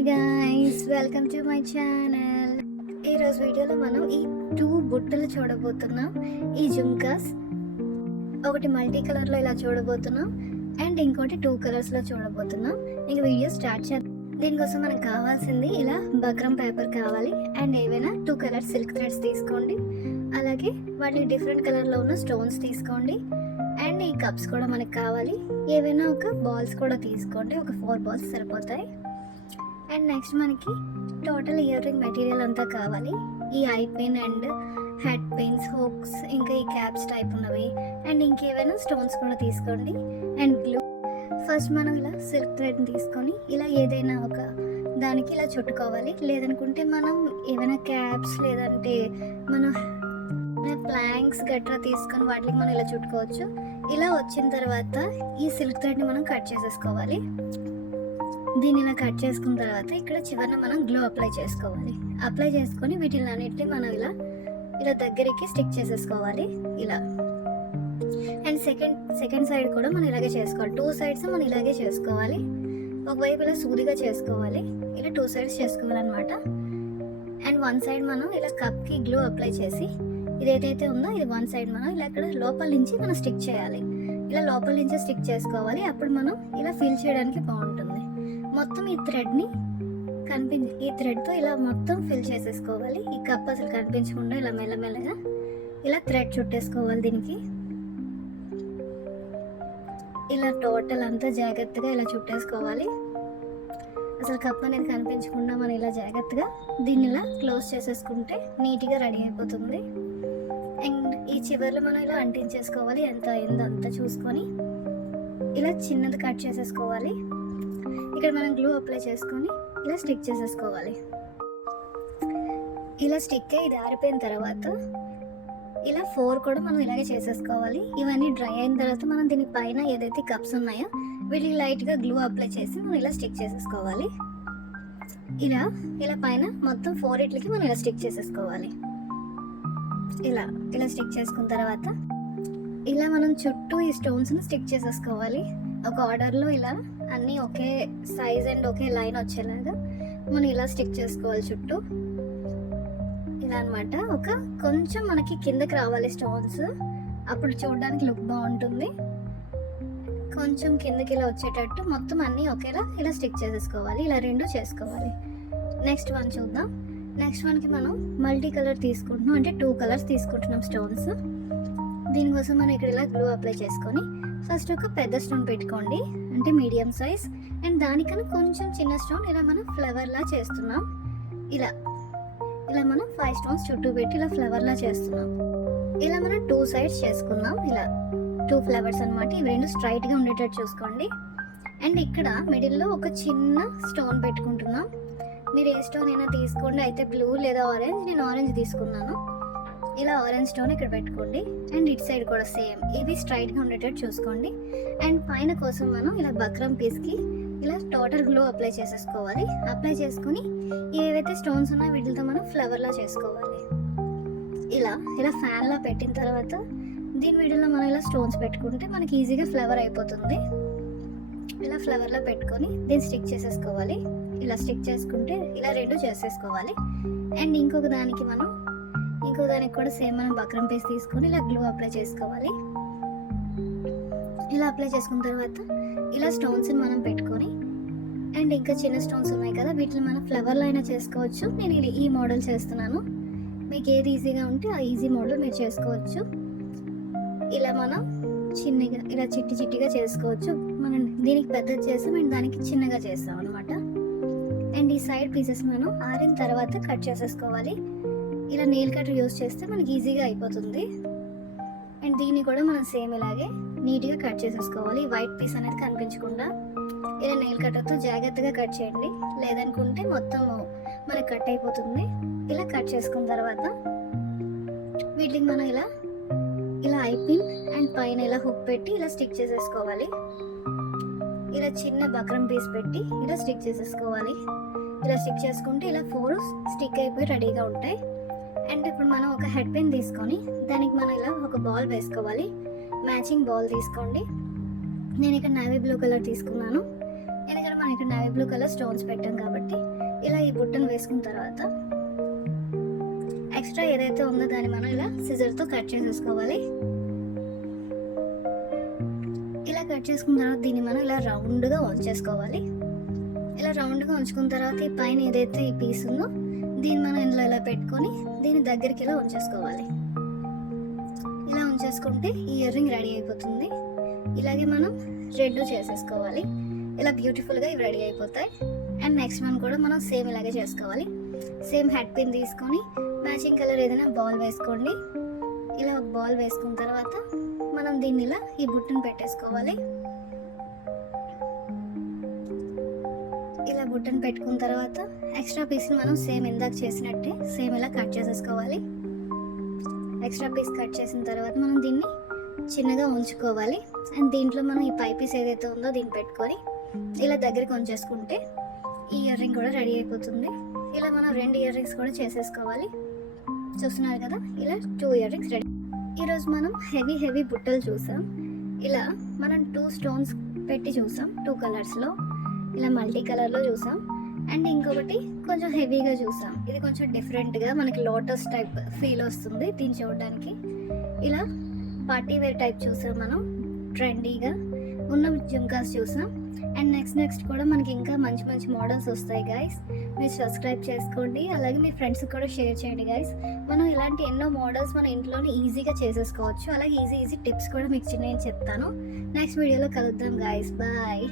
Hi guys, welcome to my channel. ఈరోజు వీడియోలో మనం ఈ 2 బుట్టలు చూడబోతున్నాం. ఈ జుమ్కాస్ ఒకటి మల్టీ కలర్లో ఇలా చూడబోతున్నాం అండ్ ఇంకోటి 2 కలర్స్లో చూడబోతున్నాం. ఇంక వీడియో స్టార్ట్ చేద్దాం. దీనికోసం మనకు కావాల్సింది ఇలా బక్రం పేపర్ కావాలి అండ్ ఏవైనా 2 కలర్స్ సిల్క్ థ్రెడ్స్ తీసుకోండి. అలాగే వాటికి డిఫరెంట్ కలర్లో ఉన్న స్టోన్స్ తీసుకోండి అండ్ ఈ కప్స్ కూడా మనకు కావాలి. ఏవైనా ఒక బాల్స్ కూడా తీసుకోండి, ఒక 4 బాల్స్ సరిపోతాయి. అండ్ నెక్స్ట్ మనకి టోటల్ ఇయర్ రింగ్ మెటీరియల్ అంతా కావాలి. ఈ I pin and head pins, hooks, ఇంకా ఈ క్యాప్స్ టైప్ ఉన్నవి అండ్ ఇంకేమైనా స్టోన్స్ కూడా తీసుకోండి అండ్ గ్లూ. ఫస్ట్ మనం ఇలా సిల్క్ థ్రెడ్ని తీసుకొని ఇలా ఏదైనా ఒక దానికి ఇలా చుట్టుకోవాలి. లేదనుకుంటే మనం ఏమైనా క్యాప్స్ లేదంటే మనం ప్లాంక్స్ గట్రా తీసుకొని వాటికి మనం ఇలా చుట్టుకోవచ్చు. ఇలా వచ్చిన తర్వాత ఈ సిల్క్ థ్రెడ్ని మనం కట్ చేసేసుకోవాలి. దీన్ని ఇలా కట్ చేసుకున్న తర్వాత ఇక్కడ చివరిన మనం గ్లూ అప్లై చేసుకోవాలి. అప్లై చేసుకొని వీటిని అన్నిటిని మనం ఇలా దగ్గరికి స్టిక్ చేసేసుకోవాలి ఇలా. అండ్ సెకండ్ సైడ్ కూడా మనం ఇలాగే చేసుకోవాలి. 2 సైడ్స్ మనం ఇలాగే చేసుకోవాలి. ఒకవైపు ఇలా సూదిగా చేసుకోవాలి, ఇలా 2 సైడ్స్ చేసుకోవాలన్నమాట. అండ్ 1 సైడ్ మనం ఇలా కప్కి గ్లూ అప్లై చేసి ఇది ఏదైతే ఉందో ఇది 1 సైడ్ మనం ఇలా ఇక్కడ లోపల నుంచి మనం స్టిక్ చేయాలి. ఇలా లోపల నుంచి స్టిక్ చేసుకోవాలి. అప్పుడు మనం ఇలా ఫిల్ చేయడానికి బాగుంటుంది. మొత్తం ఈ థ్రెడ్తో ఇలా మొత్తం ఫిల్ చేసేసుకోవాలి. ఈ కప్ అసలు కనిపించకుండా ఇలా మెల్లమెల్లగా ఇలా థ్రెడ్ చుట్టేసుకోవాలి. దీనికి ఇలా టోటల్ అంతా జాగ్రత్తగా ఇలా చుట్టేసుకోవాలి. అసలు కప్ అనేది కనిపించకుండా మనం ఇలా జాగ్రత్తగా దీన్ని ఇలా క్లోజ్ చేసేసుకుంటే నీట్గా రెడీ అయిపోతుంది. అండ్ ఈ చివర్లో మనం ఇలా అంటించేసుకోవాలి. ఎంత అయిందో అంత చూసుకొని ఇలా చిన్నది కట్ చేసేసుకోవాలి. ఇక్కడ మనం గ్లూ అప్లై చేసుకొని ఇలా స్టిక్ చేసేసుకోవాలి. ఇలా స్టిక్ ఇది ఆరిపోయిన తర్వాత ఇలా 4 కూడా మనం ఇలాగే చేసేసుకోవాలి. ఇవన్నీ డ్రై అయిన తర్వాత మనం దీని పైన ఏదైతే కప్స్ ఉన్నాయో వీటికి లైట్గా గ్లూ అప్లై చేసి మనం ఇలా స్టిక్ చేసేసుకోవాలి. ఇలా పైన మొత్తం 4 ఇట్లకి మనం ఇలా స్టిక్ చేసేసుకోవాలి. ఇలా స్టిక్ చేసుకున్న తర్వాత ఇలా మనం చుట్టూ ఈ స్టోన్స్ని స్టిక్ చేసేసుకోవాలి. ఒక ఆర్డర్లో ఇలా అన్నీ ఒకే సైజ్ అండ్ ఒకే లైన్ వచ్చేలాగా మనం ఇలా స్టిక్ చేసుకోవాలి చుట్టూ. ఇలా అనమాట. కొంచెం మనకి కిందకి రావాలి స్టోన్స్, అప్పుడు చూడడానికి లుక్ బాగుంటుంది. కొంచెం కిందకి ఇలా వచ్చేటట్టు మొత్తం అన్నీ ఒకేలా ఇలా స్టిక్ చేసేసుకోవాలి. ఇలా 2 చేసుకోవాలి. నెక్స్ట్ వన్ చూద్దాం. నెక్స్ట్ వన్కి మనం మల్టీ కలర్ తీసుకుంటున్నాం, అంటే 2 కలర్స్ తీసుకుంటున్నాం స్టోన్స్. దీనికోసం మనం ఇక్కడ ఇలా గ్లూ అప్లై చేసుకొని ఫస్ట్ ఒక పెద్ద స్టోన్ పెట్టుకోండి, అంటే మీడియం సైజ్. అండ్ దానికన్నా కొంచెం చిన్న స్టోన్ ఇలా మనం ఫ్లవర్లా చేస్తున్నాం. ఇలా మనం 5 స్టోన్స్ చుట్టూ పెట్టి ఇలా ఫ్లవర్లా చేస్తున్నాం. ఇలా మనం 2 సైడ్స్ చేసుకున్నాం. ఇలా 2 ఫ్లవర్స్ అనమాట. ఇవి 2 స్ట్రైట్గా ఉండేటట్టు చూసుకోండి. అండ్ ఇక్కడ మిడిల్లో ఒక చిన్న స్టోన్ పెట్టుకుంటున్నాం. మీరు ఏ స్టోన్ అయినా తీసుకోండి, అయితే బ్లూ లేదా ఆరెంజ్. నేను ఆరెంజ్ తీసుకున్నాను. ఇలా ఆరెంజ్ స్టోన్ ఇక్కడ పెట్టుకోండి. అండ్ ఇటు సైడ్ కూడా సేమ్ ఇవి స్ట్రైట్గా ఉండేటట్టు చూసుకోండి. అండ్ పైన కోసం మనం ఇలా బక్రం పీస్కి ఇలా టోటల్ గ్లూ అప్లై చేసేసుకోవాలి. అప్లై చేసుకుని ఏవైతే స్టోన్స్ ఉన్నాయో వీటితో మనం ఫ్లవర్లా చేసుకోవాలి. ఇలా ఫ్యాన్లా పెట్టిన తర్వాత దీని వీడియోలో మనం ఇలా స్టోన్స్ పెట్టుకుంటే మనకి ఈజీగా ఫ్లవర్ అయిపోతుంది. ఇలా ఫ్లవర్లా పెట్టుకొని దీన్ని స్టిక్ చేసేసుకోవాలి. ఇలా స్టిక్ చేసుకుంటే ఇలా 2 చేసేసుకోవాలి. అండ్ ఇంకొక దానికి కూడా సేమ్ మనం బక్రం పీస్ తీసుకొని ఇలా గ్లూ అప్లై చేసుకోవాలి. ఇలా అప్లై చేసుకున్న తర్వాత ఇలా స్టోన్స్ని మనం పెట్టుకొని అండ్ ఇంకా చిన్న స్టోన్స్ ఉన్నాయి కదా వీటిని మనం ఫ్లవర్లో అయినా చేసుకోవచ్చు. నేను ఈ మోడల్ చేస్తున్నాను. మీకు ఏది ఈజీగా ఉంటే ఆ ఈజీ మోడల్ మీరు చేసుకోవచ్చు. ఇలా మనం చిన్నగా ఇలా చిట్టిగా చేసుకోవచ్చు. మనం దీనికి పెద్దది చేస్తాం అండ్ దానికి చిన్నగా చేస్తాం అనమాట. అండ్ ఈ సైడ్ పీసెస్ మనం ఆరిన తర్వాత కట్ చేసేసుకోవాలి. ఇలా నెయిల్ కటర్ యూజ్ చేస్తే మనకి ఈజీగా అయిపోతుంది. అండ్ దీన్ని కూడా మనం సేమ్ ఇలాగే నీట్గా కట్ చేసేసుకోవాలి. వైట్ పీస్ అనేది కనిపించకుండా ఇలా నెయిల్ కటర్తో జాగ్రత్తగా కట్ చేయండి, లేదనుకుంటే మొత్తం మనకి కట్ అయిపోతుంది. ఇలా కట్ చేసుకున్న తర్వాత వీటికి మనం ఇలా ఐ పిన్ అండ్ పైన ఇలా హుక్ పెట్టి ఇలా స్టిక్ చేసేసుకోవాలి. ఇలా చిన్న బక్రం పీస్ పెట్టి ఇలా స్టిక్ చేసేసుకోవాలి. ఇలా స్టిక్ చేసుకుంటే ఇలా 4 స్టిక్ అయిపోయి రెడీగా ఉంటాయి. అండ్ ఇప్పుడు మనం ఒక హెడ్ పిన్ తీసుకొని దానికి మనం ఇలా ఒక బాల్ వేసుకోవాలి. మ్యాచింగ్ బాల్ తీసుకోండి. నేను ఇక్కడ నేవీ బ్లూ కలర్ తీసుకున్నాను. ఎందుకంటే మనం ఇక్కడ నేవీ బ్లూ కలర్ స్టోన్స్ పెట్టాం కాబట్టి ఇలా ఈ బుట్టను వేసుకున్న తర్వాత ఎక్స్ట్రా ఏదైతే ఉందో దాన్ని మనం ఇలా సిజర్తో కట్ చేసేసుకోవాలి. ఇలా కట్ చేసుకున్న తర్వాత దీన్ని మనం ఇలా రౌండ్గా వంచేసుకోవాలి. ఇలా రౌండ్గా ఉంచుకున్న తర్వాత ఈ పైన ఏదైతే ఈ పీస్ ఉందో దీన్ని మనం ఇందులో ఇలా పెట్టుకొని దీని దగ్గరికి ఇలా ఉంచేసుకోవాలి. ఇలా ఉంచేసుకుంటే ఈ ఇయర్ రింగ్ రెడీ అయిపోతుంది. ఇలాగే మనం రెడ్ చేసేసుకోవాలి. ఇలా బ్యూటిఫుల్గా ఇవి రెడీ అయిపోతాయి. అండ్ నెక్స్ట్ వన్ కూడా మనం సేమ్ ఇలాగే చేసుకోవాలి. సేమ్ హెడ్ పిన్ తీసుకొని మ్యాచింగ్ కలర్ ఏదైనా బాల్ వేసుకోండి. ఇలా ఒక బాల్ వేసుకున్న తర్వాత మనం దీన్ని ఇలా ఈ బుట్టను పెట్టేసుకోవాలి. ఇలా బుట్టను పెట్టుకున్న తర్వాత ఎక్స్ట్రా పీస్ని మనం సేమ్ ఇందాక చేసినట్టే సేమ్ ఇలా కట్ చేసేసుకోవాలి. ఎక్స్ట్రా పీస్ కట్ చేసిన తర్వాత మనం దీన్ని చిన్నగా ఉంచుకోవాలి. అండ్ దీంట్లో మనం ఈ పై పీస్ ఏదైతే ఉందో దీన్ని పెట్టుకొని ఇలా దగ్గరికి ఉంచేసుకుంటే ఈ ఇయర్ రింగ్ కూడా రెడీ అయిపోతుంది. ఇలా మనం 2 ఇయర్ రింగ్స్ కూడా చేసేసుకోవాలి. చూస్తున్నారు కదా, ఇలా 2 ఇయర్ రింగ్స్ రెడీ. ఈరోజు మనం హెవీ బుట్టలు చూసాం. ఇలా మనం 2 స్టోన్స్ పెట్టి చూసాం, 2 కలర్స్లో. ఇలా మల్టీ కలర్లో చూసాం. అండ్ ఇంకొకటి కొంచెం హెవీగా చూసాం. ఇది కొంచెం డిఫరెంట్గా మనకి లోటస్ టైప్ ఫీల్ వస్తుంది దీన్ని చూడడానికి. ఇలా పార్టీ వేర్ టైప్ చూసాం, మనం ట్రెండీగా ఉన్న జుమ్కాస్ చూసాం. అండ్ నెక్స్ట్ కూడా మనకి ఇంకా మంచి మోడల్స్ వస్తాయి గైస్. మీరు సబ్స్క్రైబ్ చేసుకోండి, అలాగే మీ ఫ్రెండ్స్కి కూడా షేర్ చేయండి గైస్. మనం ఇలాంటి ఎన్నో మోడల్స్ మన ఇంట్లోనే ఈజీగా చేసేసుకోవచ్చు. అలాగే ఈజీ టిప్స్ కూడా మీకు చిన్న చెప్తాను. నెక్స్ట్ వీడియోలో కలుద్దాం గైస్. బాయ్.